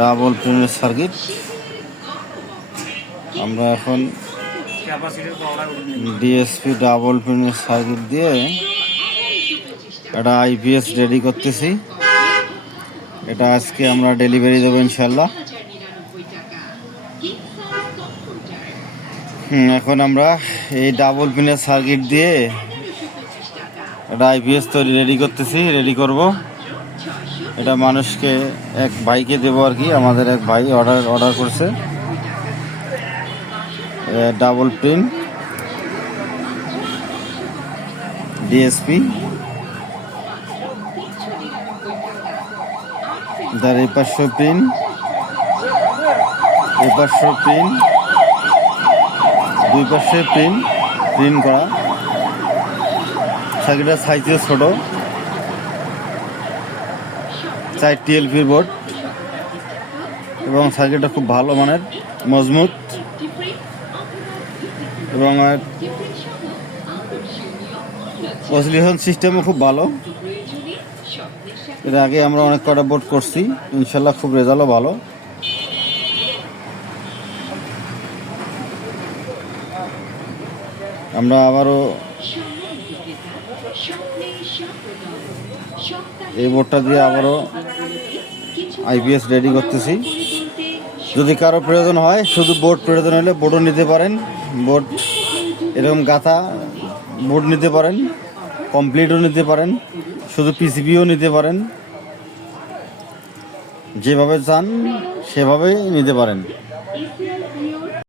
Double পিনের circuit. আমরা এখন ডিএসপি ডাবল পিনের সার্কিট দিয়ে একটা আইপিএস রেডি করতেছি। এটা আজকে আমরা ডেলিভারি দেবো ইনশাল্লাহ। এখন আমরা এই ডাবল পিনের সার্কিট দিয়ে একটা আইপিএস তৈরি রেডি করব। এটা মানুষকে এক ভাইকে দেবো আর কি, আমাদের এক ভাই অর্ডার করছে ডাবল পিন ডিএসপি। যার এই পাঁচশো পিন দুই পাশে প্রিন্ট করা। সার্কিটের সাইজে ছোট, 4টি এলপির বোর্ড এবং সার্কিটটা খুব ভালো মানের, মজবুত এবং অসিলেশন সিস্টেমও খুব ভালো। এর আগে আমরা অনেক কটা বোর্ড করছি, ইনশাল্লাহ খুব রেজাল্টও ভালো। আমরা আবারও এই বোর্ডটা দিয়ে আবারও আইপিএস রেডি করতেছি। যদি কারো প্রয়োজন হয়, শুধু বোর্ড প্রয়োজন হলে বোর্ডও নিতে পারেন। বোর্ড এরকম গাঁথা বোর্ড নিতে পারেন, কমপ্লিটও নিতে পারেন, শুধু পিসিবিও নিতে পারেন। যেভাবে চান সেভাবেই নিতে পারেন।